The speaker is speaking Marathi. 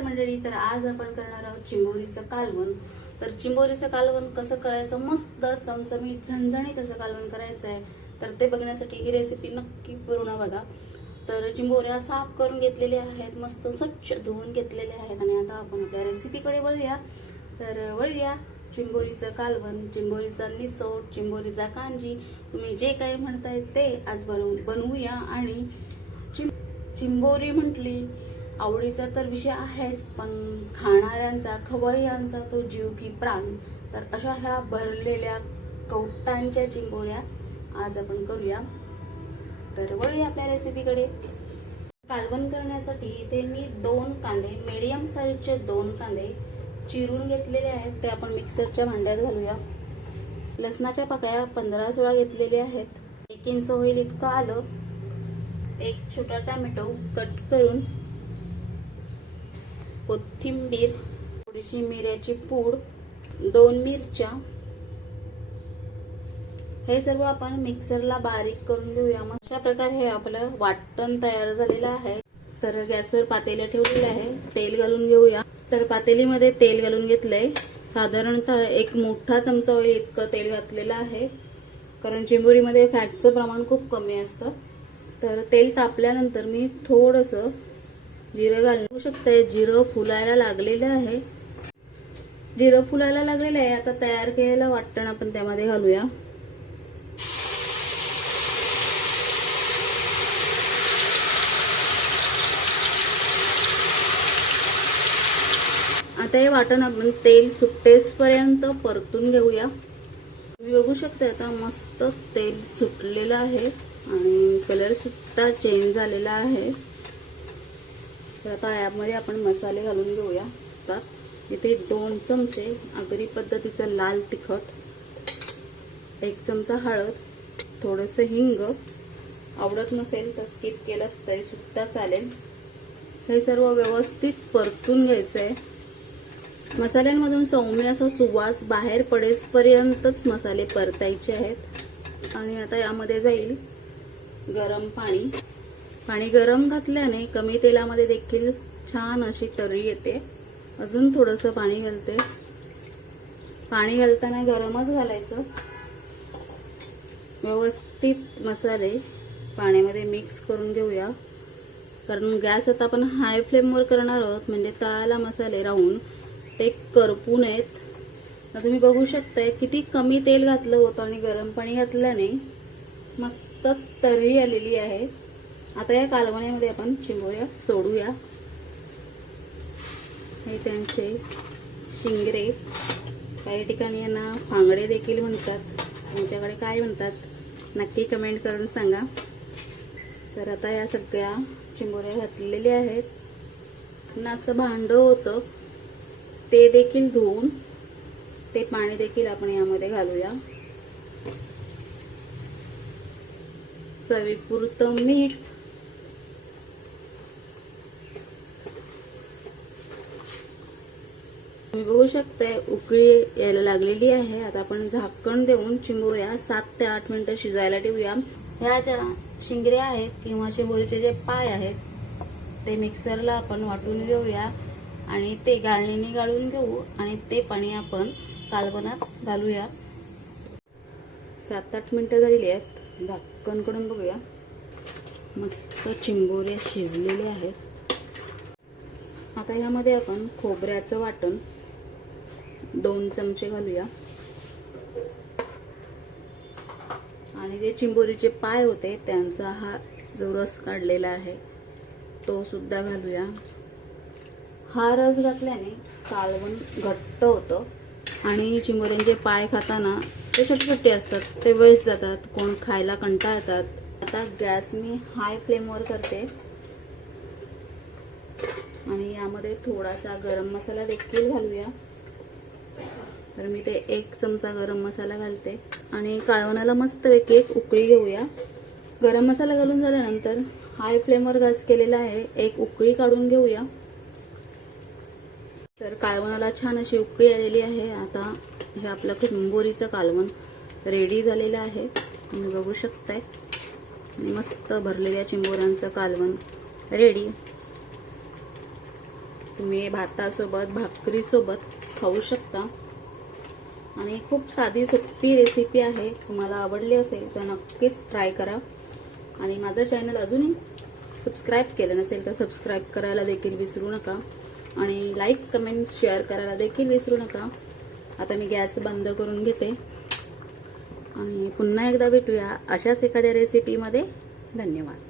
नमस्कार मंडळी तर आज आपण करणार आहोत चिंबोरीचं कालवण. तर चिंबोरीचं कालवण कसं करायचं? मस्त चमचमीत झणझणीत असं कालवण करायचं आहे. तर ते बघण्यासाठी ही रेसिपी नक्की पूर्ण बघा. तर चिंबोऱ्या साफ करून घेतलेल्या आहेत मस्त स्वच्छ धुवून घेतलेल्या आहेत. आणि आता आपण आपल्या रेसिपीकडे वळूया. तर वळूया चिंबोरीचं कालवण चिंबोरीचा लिसोट चिंबोरीचा कांजी. तुम्ही जे काही म्हणताय ते आज बनवू बनवूया. आणि चिं चिंबोरी म्हटली आवडीचा तर विषय आहेच पण खाणाऱ्यांचा खवय्यांचा तो जीव की प्राण तर अशा ह्या भरलेल्या कवटांच्या चिंबोऱ्या आज आपण करूया. तर वळूया आपल्या रेसिपीकडे. कालवण करण्यासाठी इथे मी दोन कांदे मीडियम साईजचे दोन कांदे चिरून घेतलेले आहेत ते आपण मिक्सरच्या भांड्यात घालूया. लसणाच्या पाकळ्या पंधरा सोळा घेतलेल्या आहेत. एक इंच होईल इतकं आलं. एक छोटा टॅमॅटो कट करून कोथिंबीर थोडीशी मिऱ्याची पूड दोन मिरच्या. हे सर्व आपण मिक्सरला बारीक करून घेऊया. मग अशा प्रकारे हे आपलं वाटण तयार झालेलं आहे. तर गॅसवर पातेलं ठेवलेलं आहे. तेल घालून घेऊया. तर पातेलीमध्ये तेल घालून घेतलंय. साधारणतः एक मोठा चमचा होईल इतकं तेल घातलेलं आहे. कारण चिंबोरीमध्ये फॅटचं प्रमाण खूप कमी असतं. तर तेल तापल्यानंतर मी थोडंसं जिरं घालू शकते जिरं फुलायला लागलेलं आहे. जिरं फुलायला लागलेलं आहे. आता तयार केलेलं वाटण आपण त्यामध्ये घालूया. आता हे वाटण आपण तेल सुट्टेसपर्यंत परतून घेऊया. बघू शकता आता मस्त तेल सुटलेलं आहे. आणि कलर सुद्धा चेंज झालेला आहे. तर आता यामध्ये आपण मसाले घालून घेऊया. त्यात इथे दोन चमचे आगरी पद्धतीचं लाल तिखट एक चमचा हळद थोडंसं हिंग. आवडत नसेल तर स्किप केलं तरी सुद्धा चालेल. हे सर्व व्यवस्थित परतून घ्यायचं आहे मसाल्यांमधून सौम्य असा सुवास बाहेर पडेसपर्यंतच मसाले परतायचे आहेत. आणि आता यामध्ये जाईल गरम पाणी. पाणी गरम घातल्याने कमी तेलामध्ये देखील छान अशी तर्री येते. अजून थोडंसं पाणी घालते. पाणी घालताना गरमच घालायचं. व्यवस्थित मसाले पाण्यामध्ये मिक्स करून घेऊया. कारण गॅस आता आपण हाय फ्लेमवर करणार आहोत म्हणजे तळाला मसाले राहून ते करपू नयेत तुम्ही बघू शकताय किती कमी तेल घातलं होतं आणि गरम पाणी घातल्याने मस्त तर्री आलेली आहे. आता या कालवण्यामध्ये आपण चिंबोऱ्या सोडूया. हे त्यांचे शिंगरे. काही ठिकाणी यांना फांगडे देखील म्हणतात. तुमच्याकडे काय म्हणतात? नक्की कमेंट करून सांगा. तर आता या सगळ्या चिंबोऱ्या घातलेल्या आहेत. पुन्हा असं भांडं होतं. ते देखील धुवून ते पाणी देखील आपण यामध्ये घालूया. चवीपुरतं मीठ तुम्ही बघू शकताय. उकळी यायला लागलेली आहे. आता आपण झाकण देऊन चिंबोऱ्या सात ते आठ मिनिटं शिजायला ठेवूया. ह्या ज्या शिंगऱ्या आहेत किंवा चिंबोरीचे जे पाय आहेत ते मिक्सरला आपण वाटून घेऊया आणि ते गाळणीने गाळून घेऊ आणि ते पाणी आपण कालवनात घालूया. सात आठ मिनटं झालेली आहेत. झाकणकडून बघूया. मस्त चिंबोऱ्या शिजलेल्या आहेत. आता ह्यामध्ये आपण खोबऱ्याचं वाटण दोन चमचे घालूया. आणि जे चिंबोरीचे पाय होते त्यांचा हा जो रस काढलेला आहे तो सुद्धा घालूया. हा रस घातल्याने कालवण घट्ट होतं आणि चिंबोऱ्यांचे पाय खाताना ते छोटे छोटे असतात ते वेस्ट जातात कोण खायला कंटाळतात. आता गॅस मी हाय फ्लेमवर करते. आणि यामध्ये थोडासा गरम मसाला देखील घालूया. तर मी ते एक चमचा गरम मसाला घालते. आणि काळवणाला मस्तपैकी एक उकळी घेऊया. गरम मसाला घालून झाल्यानंतर हाय फ्लेमवर गॅस केलेला आहे. एक उकळी काढून घेऊया. तर काळवणाला छान अशी उकळी आलेली आहे. आता हे आपलं चिंबोरीचं कालवण रेडी झालेलं आहे. तुम्ही बघू शकताय. आणि मस्त भरलेल्या चिंबोऱ्यांचं कालवण रेडी तुम्ही भातासोबत भाकरीसोबत खाऊ शकता. आणि खूप साधी सोपी रेसिपी आहे. तुम्हाला आवडली असेल तर नक्कीच ट्राय करा. आणि माझं चॅनल अजूनही सबस्क्राईब केलं नसेल तर सबस्क्राईब करायला देखील विसरू नका. आणि लाईक कमेंट शेअर करायला देखील विसरू नका. आता मी गॅस बंद करून घेते. आणि पुन्हा एकदा भेटूया अशाच एखाद्या रेसिपीमध्ये धन्यवाद.